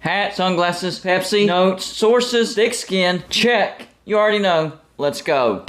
Hat, sunglasses, Pepsi, notes, sources, thick skin, check. You already know. Let's go.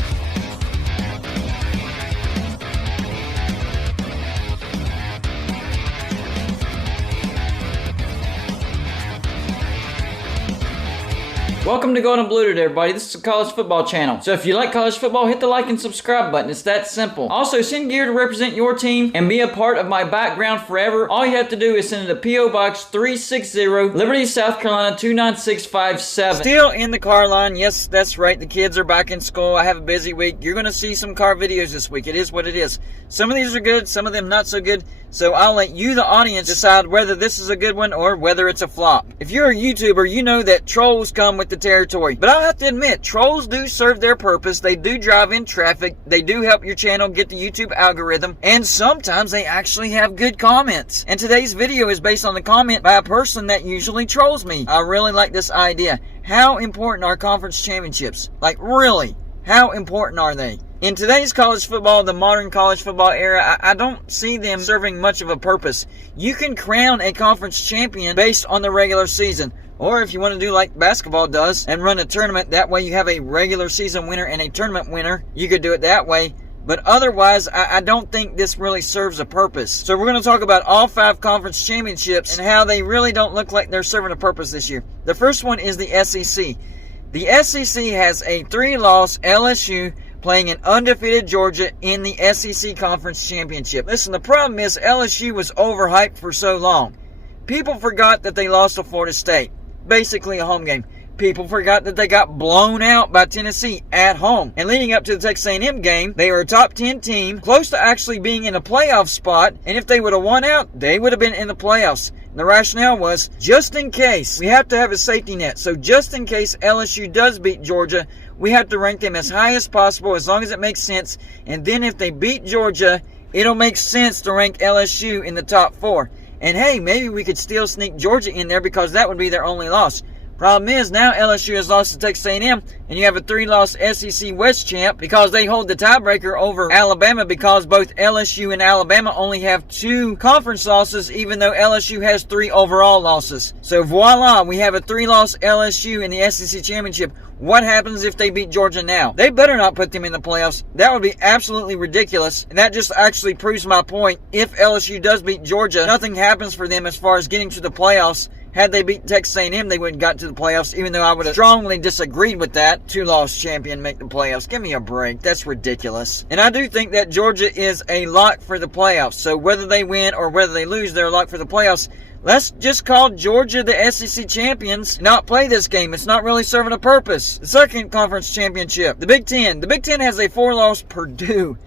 Welcome to Golden Blue today, everybody. This is a college football channel. So if you like college football, hit the like and subscribe button. It's that simple. Also, send gear to represent your team and be a part of my background forever. All you have to do is send it to P.O. Box 360, Liberty, South Carolina 29657. Still in the car line. Yes, that's right. The kids are back in school. I have a busy week. You're going to see some car videos this week. It is what it is. Some of these are good, some of them not so good. So I'll let you, the audience, decide whether this is a good one or whether it's a flop. If you're a YouTuber, you know that trolls come with the territory. But I'll have to admit, trolls do serve their purpose. They do drive in traffic. They do help your channel get the YouTube algorithm. And sometimes they actually have good comments. And today's video is based on the comment by a person that usually trolls me. I really like this idea. How important are conference championships? Like, really? How important are they? In today's college football, the modern college football era, I don't see them serving much of a purpose. You can crown a conference champion based on the regular season. Or if you want to do like basketball does and run a tournament, that way you have a regular season winner and a tournament winner. You could do it that way. But otherwise, I don't think this really serves a purpose. So we're going to talk about all 5 conference championships and how they really don't look like they're serving a purpose this year. The first one is the SEC. The SEC has a 3-loss LSU playing an undefeated Georgia in the SEC Conference Championship. Listen, the problem is LSU was overhyped for so long. People forgot that they lost to Florida State. Basically a home game. People forgot that they got blown out by Tennessee at home. And leading up to the Texas A&M game, they were a top 10 team, close to actually being in a playoff spot. And if they would have won out, they would have been in the playoffs. And the rationale was, just in case, we have to have a safety net. So just in case LSU does beat Georgia, we have to rank them as high as possible, as long as it makes sense. And then if they beat Georgia, it'll make sense to rank LSU in the top 4. And hey, maybe we could still sneak Georgia in there because that would be their only loss. Problem is, now LSU has lost to Texas A&M, and you have a 3-loss SEC West champ because they hold the tiebreaker over Alabama because both LSU and Alabama only have 2 conference losses, even though LSU has 3 overall losses. So voila, we have a 3-loss LSU in the SEC Championship. What happens if they beat Georgia now? They better not put them in the playoffs. That would be absolutely ridiculous. And that just actually proves my point. If LSU does beat Georgia, nothing happens for them as far as getting to the playoffs. Had they beat Texas A&M, they wouldn't have gotten to the playoffs, even though I would have strongly disagreed with that. 2-loss champion make the playoffs. Give me a break. That's ridiculous. And I do think that Georgia is a lock for the playoffs. So whether they win or whether they lose, they're a lock for the playoffs. Let's just call Georgia the SEC champions, not play this game. It's not really serving a purpose. The second conference championship, the Big Ten. The Big Ten has a 4-loss Purdue.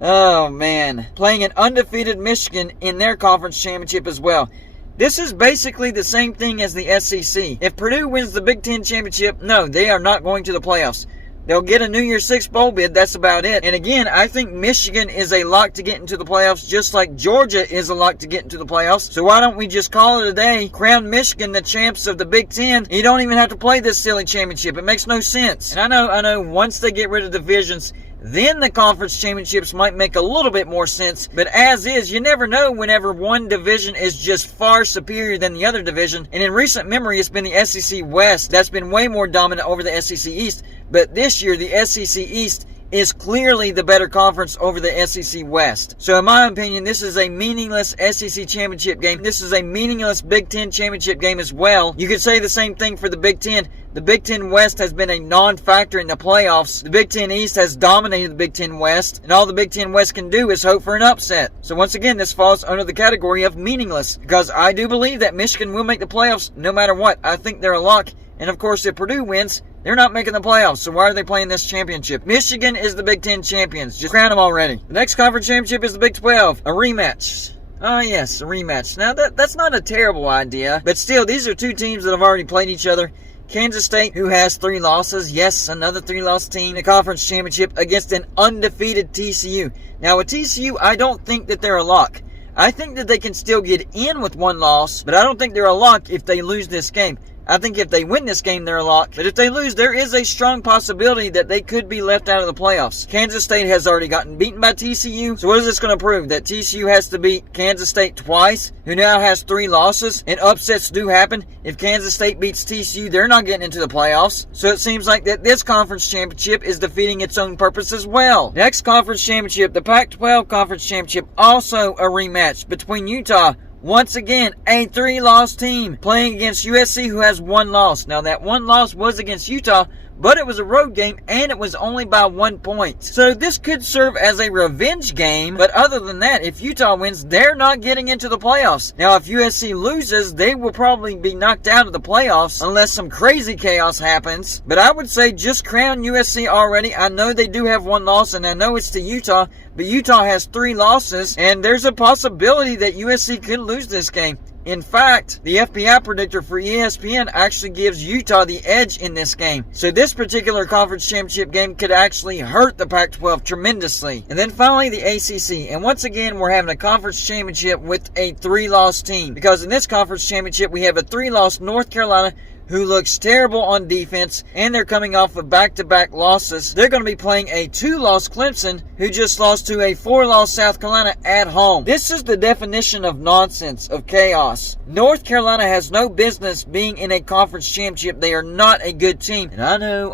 Oh, man. Playing an undefeated Michigan in their conference championship as well. This is basically the same thing as the SEC. If Purdue wins the Big Ten championship, no, they are not going to the playoffs. They'll get a New Year's Six bowl bid. That's about it. And again, I think Michigan is a lock to get into the playoffs, just like Georgia is a lock to get into the playoffs. So why don't we just call it a day, crown Michigan the champs of the Big Ten? You don't even have to play this silly championship. It makes no sense. And I know, once they get rid of divisions, then the conference championships might make a little bit more sense. But as is, you never know whenever one division is just far superior than the other division. And in recent memory, it's been the SEC West that's been way more dominant over the SEC East. But this year, the SEC East is clearly the better conference over the SEC West. So in my opinion, this is a meaningless SEC championship game. This is a meaningless Big Ten championship game as well. You could say the same thing for the Big Ten. The Big Ten West has been a non-factor in the playoffs. The Big Ten East has dominated the Big Ten West, and all the Big Ten West can do is hope for an upset. So once again, this falls under the category of meaningless, because I do believe that Michigan will make the playoffs no matter what. I think they're a lock, and of course if Purdue wins, they're not making the playoffs, so why are they playing this championship? Michigan is the Big Ten champions. Just crown them already. The next conference championship is the Big 12, a rematch. Oh yes, a rematch. Now that's not a terrible idea, but still, these are 2 teams that have already played each other. Kansas State, who has 3 losses. Yes, another 3-loss team in the conference championship against an undefeated TCU. Now, with TCU, I don't think that they're a lock. I think that they can still get in with 1 loss, but I don't think they're a lock if they lose this game. I think if they win this game, they're a lock. But if they lose, there is a strong possibility that they could be left out of the playoffs. Kansas State has already gotten beaten by TCU. So what is this going to prove? That TCU has to beat Kansas State twice, who now has 3 losses, and upsets do happen. If Kansas State beats TCU, they're not getting into the playoffs. So it seems like that this conference championship is defeating its own purpose as well. Next conference championship, the Pac-12 Conference Championship, also a rematch between Utah. Once again, a 3-loss team playing against USC, who has 1 loss. Now, that 1 loss was against Utah, but it was a road game, and it was only by 1 point. So this could serve as a revenge game, but other than that, if Utah wins, they're not getting into the playoffs. Now, if USC loses, they will probably be knocked out of the playoffs, unless some crazy chaos happens. But I would say just crown USC already. I know they do have 1 loss, and I know it's to Utah, but Utah has 3 losses, and there's a possibility that USC could lose this game. In fact, the FPI predictor for ESPN actually gives Utah the edge in this game. So this particular conference championship game could actually hurt the Pac-12 tremendously. And then finally, the ACC. And once again, we're having a conference championship with a 3-loss team. Because in this conference championship, we have a 3-loss North Carolina, who looks terrible on defense, and they're coming off of back-to-back losses. They're going to be playing a 2-loss Clemson, who just lost to a 4-loss South Carolina at home. This is the definition of nonsense, of chaos. North Carolina has no business being in a conference championship. They are not a good team. And I know,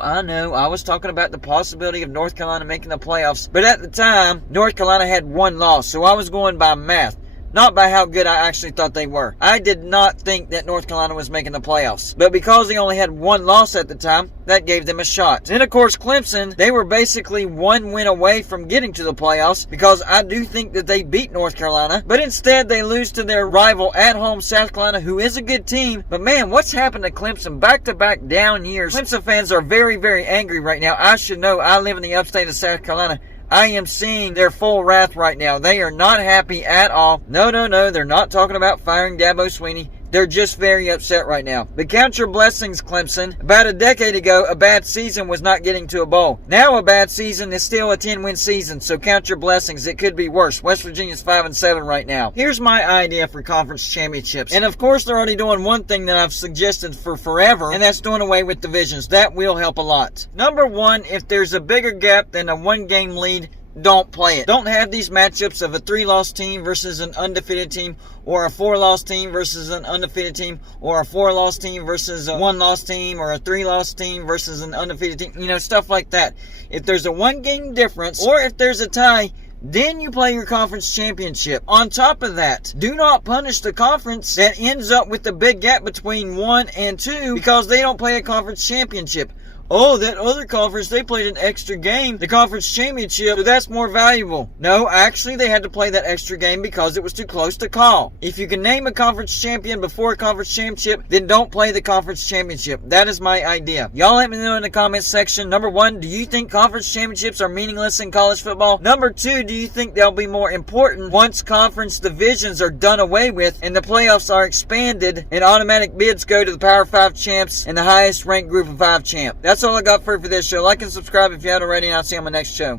I was talking about the possibility of North Carolina making the playoffs, but at the time, North Carolina had 1 loss, so I was going by math, not by how good I actually thought they were. I did not think that North Carolina was making the playoffs. But because they only had 1 loss at the time, that gave them a shot. Then, of course, Clemson, they were basically 1 win away from getting to the playoffs, because I do think that they beat North Carolina. But instead, they lose to their rival at home, South Carolina, who is a good team. But man, what's happened to Clemson? Back-to-back down years. Clemson fans are very, very angry right now. I should know. I live in the upstate of South Carolina. I am seeing their full wrath right now. They are not happy at all. No, they're not talking about firing Dabo Swinney. They're just very upset right now. But count your blessings, Clemson. About a decade ago, a bad season was not getting to a bowl. Now a bad season is still a 10-win season, so count your blessings. It could be worse. West Virginia's 5-7 right now. Here's my idea for conference championships. And of course, they're already doing one thing that I've suggested for forever, and that's doing away with divisions. That will help a lot. Number 1, if there's a bigger gap than a 1-game lead, don't play it. Don't have these matchups of a 3-loss team versus an undefeated team, or a 4-loss team versus an undefeated team, or a 4-loss team versus a 1-loss team, or a 3-loss team versus an undefeated team. You know, stuff like that. If there's a 1-game difference, or if there's a tie, then you play your conference championship. On top of that, do not punish the conference that ends up with the big gap between 1 and 2 because they don't play a conference championship. Oh, that other conference, they played an extra game, the conference championship, so that's more valuable. No, actually, they had to play that extra game because it was too close to call. If you can name a conference champion before a conference championship, then don't play the conference championship. That is my idea. Y'all let me know in the comments section. Number 1, do you think conference championships are meaningless in college football? Number 2, do you think they'll be more important once conference divisions are done away with and the playoffs are expanded and automatic bids go to the Power 5 champs and the highest ranked Group of 5 champ? That's all I got for this show. Like and subscribe if you haven't already, and I'll see you on my next show.